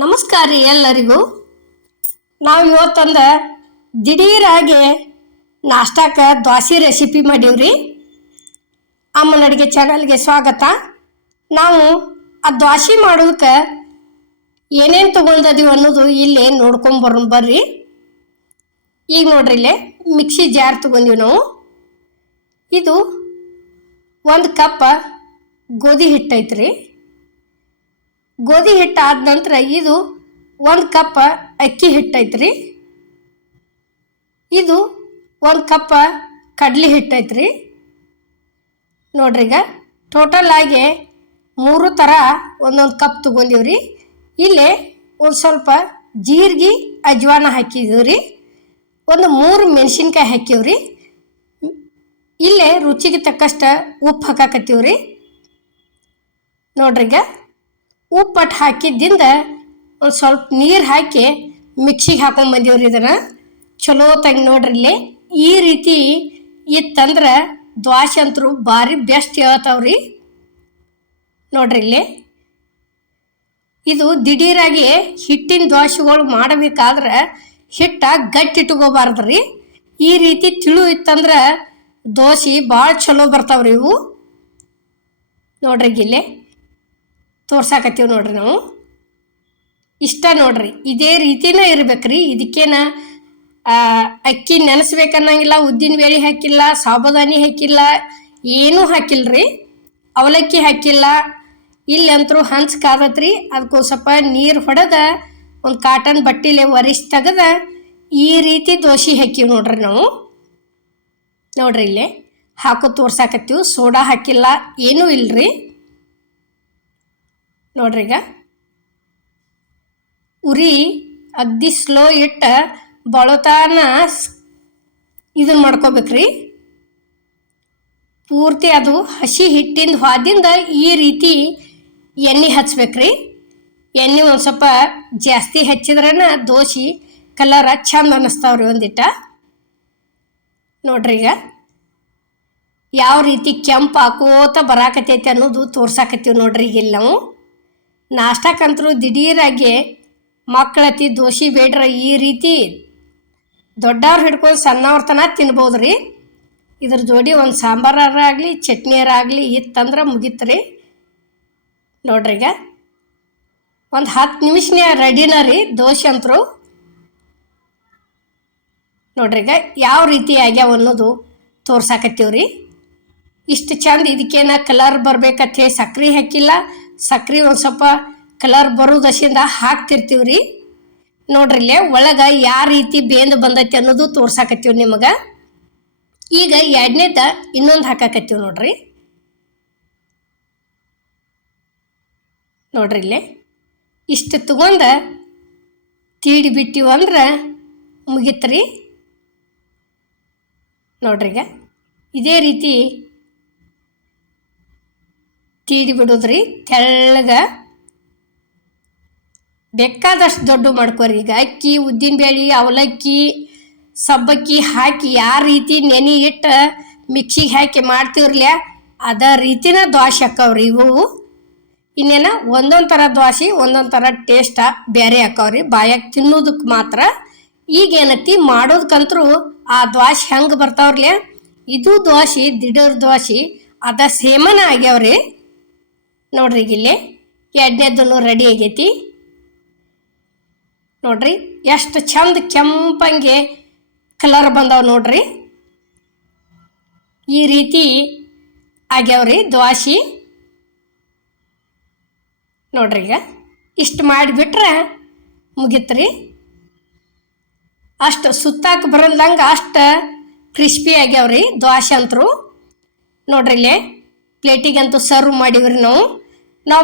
ನಮಸ್ಕಾರ ರೀ ಎಲ್ಲರಿಗೂ. ನಾವು ಇವತ್ತೊಂದು ದಿಢೀರಾಗಿ ನಾಷ್ಟಾಕ್ಕೆ ದ್ವಾಸೆ ರೆಸಿಪಿ ಮಾಡೀವ್ರಿ. ಅಮ್ಮನ ಅಡುಗೆ ಚಾನಲ್ಗೆ ಸ್ವಾಗತ. ನಾವು ಆ ದ್ವಾಸೆ ಮಾಡೋದಕ್ಕೆ ಏನೇನು ತೊಗೊಂಡಿದ್ದೀವಿ ಅನ್ನೋದು ಇಲ್ಲಿ ನೋಡ್ಕೊಂಬರೋಣ ಬರ್ರಿ. ಈಗ ನೋಡ್ರಿ ಇಲ್ಲೇ ಮಿಕ್ಸಿ ಜಾರ್ ತೊಗೊಂಡಿವಿ ನಾವು. ಇದು 1 ಕಪ್ ಗೋಧಿ ಹಿಟ್ಟು ಐತ್ರಿ. ಗೋಧಿ ಹಿಟ್ಟು ಆದ ನಂತರ ಇದು 1 ಕಪ್ ಅಕ್ಕಿ ಹಿಟ್ಟು ಐತ್ರಿ. ಇದು 1 ಕಪ್ ಕಡ್ಲೆ ಹಿಟ್ಟು ಐತ್ರಿ. ನೋಡ್ರಿ ಈಗ ಟೋಟಲ್ ಆಗಿ 3 ಥರ ಒಂದೊಂದು ಕಪ್ ತೊಗೊಂಡಿವ್ರಿ. ಇಲ್ಲೇ ಒಂದು ಸ್ವಲ್ಪ ಜೀರಿಗೆ ಅಜ್ವಾನ ಹಾಕಿದೀವ್ರಿ. ಒಂದು 3 ಮೆಣಸಿನ್ಕಾಯಿ ಹಾಕಿವ್ರಿ. ಇಲ್ಲೇ ರುಚಿಗೆ ತಕ್ಕಷ್ಟು ಉಪ್ಪು ಹಾಕಾಕತ್ತೀವ್ರಿ. ನೋಡ್ರಿ ಈಗ ಉಪ್ಪು ಹಾಕಿದ್ದಿಂದ ಒಂದು ಸ್ವಲ್ಪ ನೀರು ಹಾಕಿ ಮಿಕ್ಸಿಗೆ ಹಾಕೊಂಡ್ಬಂದೀವ್ರಿ. ಇದನ್ನು ಚಲೋ ತಂಗಿ ನೋಡ್ರಿ ಇಲ್ಲಿ ಈ ರೀತಿ ಇತ್ತಂದ್ರೆ ದ್ವಾಸೆ ಅಂತರೂ ಭಾರಿ ಬೆಸ್ಟ್ ಹೇಳ್ತಾವ್ರಿ. ನೋಡ್ರಿ ಇಲ್ಲಿ ಇದು ದಿಢೀರಾಗಿ ಹಿಟ್ಟಿನ ದ್ವಾಸೆಗಳು ಮಾಡಬೇಕಾದ್ರೆ ಹಿಟ್ಟ ಗಟ್ಟಿ ಇಟ್ಕೋಬಾರ್ದ್ರಿ. ಈ ರೀತಿ ತಿಳು ಇತ್ತಂದ್ರೆ ದೋಸೆ ಭಾಳ ಚಲೋ ಬರ್ತಾವ್ರಿ ಇವು. ನೋಡ್ರಿ ಇಲ್ಲೇ ತೋರ್ಸಾಕತ್ತೀವಿ ನೋಡ್ರಿ ನಾವು. ಇಷ್ಟ ನೋಡ್ರಿ ಇದೇ ರೀತಿನೇ ಇರ್ಬೇಕ್ರಿ. ಇದಕ್ಕೇನ ಅಕ್ಕಿ ನೆನೆಸ್ಬೇಕನ್ನಂಗಿಲ್ಲ, ಉದ್ದಿನ ಬೇಳೆ ಹಾಕಿಲ್ಲ, ಸಾಬುದಾನಿ ಹಾಕಿಲ್ಲ, ಏನೂ ಹಾಕಿಲ್ರಿ, ಅವಲಕ್ಕಿ ಹಾಕಿಲ್ಲ. ಇಲ್ಲಂತರೂ ಹಂಚ್ ಕಾದತ್ರಿ. ಅದಕ್ಕೊಂದು ಸ್ವಲ್ಪ ನೀರು ಹೊಡೆದ ಒಂದು ಕಾಟನ್ ಬಟ್ಟೆಲೆ ಒರೆಸಿ ತೆಗೆದ ಈ ರೀತಿ ದೋಸೆ ಹಾಕಿವಿ ನೋಡ್ರಿ ನಾವು. ನೋಡ್ರಿ ಇಲ್ಲೇ ಹಾಕೋ ತೋರ್ಸಾಕತ್ತೀವಿ. ಸೋಡಾ ಹಾಕಿಲ್ಲ, ಏನೂ ಇಲ್ರಿ. ನೋಡ್ರಿ ಈಗ ಉರಿ ಅಗ್ದಿ ಸ್ಲೋ ಇಟ್ಟು ಬಳತಾನ ಇದನ್ನ ಮಾಡ್ಕೋಬೇಕ್ರಿ. ಪೂರ್ತಿ ಅದು ಹಸಿ ಹಿಟ್ಟಿಂದ ಹಾದಿಂದ ಈ ರೀತಿ ಎಣ್ಣೆ ಹಚ್ಬೇಕ್ರಿ. ಎಣ್ಣೆ ಒಂದು ಸ್ವಲ್ಪ ಜಾಸ್ತಿ ಹಚ್ಚಿದ್ರನ ದೋಸೆ ಕಲರ ಚಂದ ಅನ್ನಿಸ್ತಾವ್ರಿ ಒಂದಿಟ್ಟ. ನೋಡ್ರಿ ಈಗ ಯಾವ ರೀತಿ ಕೆಂಪು ಹಾಕೋತ ಬರಾಕತೈತಿ ಅನ್ನೋದು ತೋರ್ಸಾಕತ್ತೀವಿ ನೋಡ್ರಿ. ಈಗ ಇಲ್ಲಿ ನಾವು ನಾಷ್ಟಕ್ಕಂತರೂ ದಿಢೀರಾಗಿ ಮಕ್ಕಳತಿ ದೋಸೆ ಬೇಡ್ರ ಈ ರೀತಿ ದೊಡ್ಡವ್ರು ಹಿಡ್ಕೊಂಡು ಸಣ್ಣವ್ರ ತನಕ ತಿನ್ಬೋದ್ರಿ. ಇದ್ರ ಜೋಡಿ ಒಂದು ಸಾಂಬಾರಾರ ಆಗಲಿ ಚಟ್ನಿಯಾರ ಆಗಲಿ ಇತ್ತಂದ್ರೆ ಮುಗೀತ್ರಿ. ನೋಡ್ರಿ ಈಗ ಒಂದು 10 ನಿಮಿಷನೇ ರೆಡಿನ ರೀ ದೋಸೆ ಅಂತರೂ. ನೋಡ್ರಿ ಈಗ ಯಾವ ರೀತಿ ಆಗ್ಯಾವ ಅನ್ನೋದು ತೋರ್ಸಾಕತ್ತೀವ್ರಿ. ಇಷ್ಟು ಚಂದ ಇದಕ್ಕೇನ ಕಲರ್ ಬರ್ಬೇಕಂತ ಹೇಳಿ ಸಕ್ರೆ ಹಾಕಿಲ್ಲ. ಸಕ್ರೆ ಒಂದು ಸ್ವಲ್ಪ ಕಲರ್ ಬರೋದಶಿಂದ ಹಾಕ್ತಿರ್ತೀವ್ರಿ. ನೋಡ್ರಿ ಇಲ್ಲೇ ಒಳಗೆ ಯಾವ ರೀತಿ ಬೇಂದು ಬಂದೈತಿ ಅನ್ನೋದು ತೋರ್ಸಾಕತ್ತೀವಿ ನಿಮಗೆ. ಈಗ ಎರಡನೇದ ಇನ್ನೊಂದು ಹಾಕಾಕತ್ತೀವಿ ನೋಡ್ರಿ. ನೋಡ್ರಿ ಇಲ್ಲೇ ಇಷ್ಟು ತಗೊಂಡ ತೀಡಿ ಬಿಟ್ಟಿವು ಅಂದ್ರೆ ಮುಗಿತ್ರಿ. ನೋಡ್ರಿ ಈಗ ಇದೇ ರೀತಿ ತೀಡಿ ಬಿಡೋದ್ರಿ. ತೆಳ್ಳಗ ಬೇಕಾದಷ್ಟು ದೊಡ್ಡ ಮಾಡ್ಕೋರಿ. ಈಗ ಅಕ್ಕಿ ಉದ್ದಿನ ಬೇಳೆ ಅವಲಕ್ಕಿ ಸಬ್ಬಕ್ಕಿ ಹಾಕಿ ಯಾವ ರೀತಿ ನೆನೆ ಇಟ್ಟು ಮಿಕ್ಸಿಗೆ ಹಾಕಿ ಮಾಡ್ತೀವ್ರಲ್ಲ ಅದ ರೀತಿನ ದ್ವಾಸೆ ಹಾಕವ್ರಿ ಇವು. ಇನ್ನೇನ ಒಂದೊಂದು ಥರ ದ್ವಾಸೆ ಒಂದೊಂದು ಥರ ಟೇಸ್ಟ ಬೇರೆ ಹಾಕವ್ರಿ ಬಾಯಾಗ ತಿನ್ನೋದಕ್ಕೆ ಮಾತ್ರ. ಈಗೇನತಿ ಮಾಡೋದಕ್ಕಂತರೂ ಆ ದ್ವಾಸೆ ಹೆಂಗೆ ಬರ್ತಾವ್ರಲ್ಲ ಇದು ದ್ವಾಸೆ ದಿಢೀರ್ ದ್ವಾಸೆ ಅದ ಸೇಮನ ಆಗ್ಯಾವ್ರಿ. ನೋಡ್ರಿ ಈಗ ಇಲ್ಲಿ ಎರಡನೇದನ್ನು ರೆಡಿ ಆಗೈತಿ. ನೋಡ್ರಿ ಎಷ್ಟು ಚಂದ ಕೆಂಪಂಗೆ ಕಲರ್ ಬಂದಾವ ನೋಡ್ರಿ. ಈ ರೀತಿ ಆಗ್ಯಾವ್ರಿ ದ್ವಾಸೆ. ನೋಡ್ರಿ ಈಗ ಇಷ್ಟು ಮಾಡಿಬಿಟ್ರೆ ಮುಗಿತ್ರಿ. ಅಷ್ಟು ಸುತ್ತಾಕ ಬರಲ್ದಂಗೆ ಅಷ್ಟು ಕ್ರಿಸ್ಪಿ ಆಗ್ಯಾವ್ರಿ ದ್ವಾಸೆ ಅಂತರೂ. ನೋಡ್ರಿ ಇಲ್ಲೇ ಪ್ಲೇಟಿಗಂತೂ ಸರ್ವ್ ಮಾಡಿವ್ರಿ ನಾವು.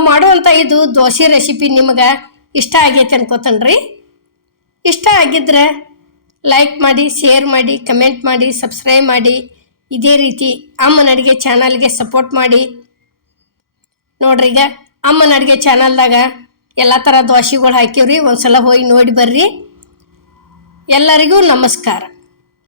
ಮಾಡುವಂಥ ಇದು ದೋಸೆ ರೆಸಿಪಿ ನಿಮಗೆ ಇಷ್ಟ ಆಗೈತೆ ಅನ್ಕೋತನ್ರಿ. ಇಷ್ಟ ಆಗಿದ್ರೆ ಲೈಕ್ ಮಾಡಿ, ಶೇರ್ ಮಾಡಿ, ಕಮೆಂಟ್ ಮಾಡಿ, ಸಬ್ಸ್ಕ್ರೈಬ್ ಮಾಡಿ. ಇದೇ ರೀತಿ ಅಮ್ಮನ ಅಡುಗೆ ಚಾನಲ್ಗೆ ಸಪೋರ್ಟ್ ಮಾಡಿ. ನೋಡ್ರಿ ಈಗ ಅಮ್ಮನ ಅಡುಗೆ ಚಾನಲ್ದಾಗ ಎಲ್ಲ ಥರ ದೋಸೆಗಳು ಹಾಕಿವ್ರಿ. ಒಂದು ಸಲ ಹೋಗಿ ನೋಡಿ ಬರ್ರಿ. ಎಲ್ಲರಿಗೂ ನಮಸ್ಕಾರ.